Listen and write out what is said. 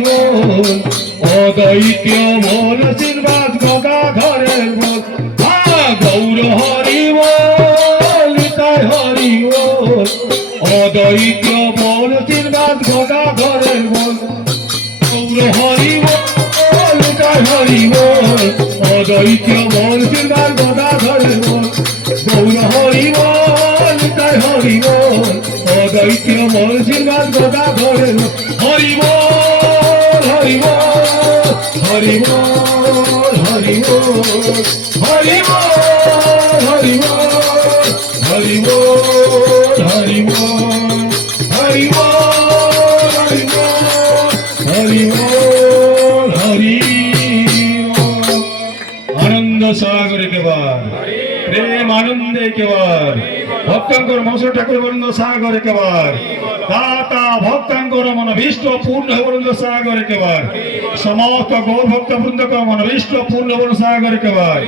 বল অদ্বৈত বল আশীর্বাদ গদাধরের বল গৌর হরি বল নিতাই হরি বল অদ্বৈত বল আশীর্বাদ গদাধরের বল গৌর হরি বল নিতাই হরি বল অদ্বৈত বল আশীর্বাদ গদাধরের বল গৌর হরি বল নিতাই হরি বল অদ্বৈত বল আশীর্বাদ গদাধরের বল হরি বল হরি বল হরি বল হরি বল হরি বল হরি বল হরি বল হরি বল হরি বল হরি বল হরি বল হরি আনন্দ সাগরে কেবার প্রেম আনন্দে কেবার ভক্তাঙ্কর মনসা ঠাকুর বৃন্দ সাগরে কেবার দাতা ভক্তাঙ্কর মনোভীষ্ট পূর্ণ বৃন্দ সাগরে কেবার সমস্ত গৌর ভক্ত বৃন্দ মনোভীষ্ট পূর্ণ বৃন্দ সাগরে কেবার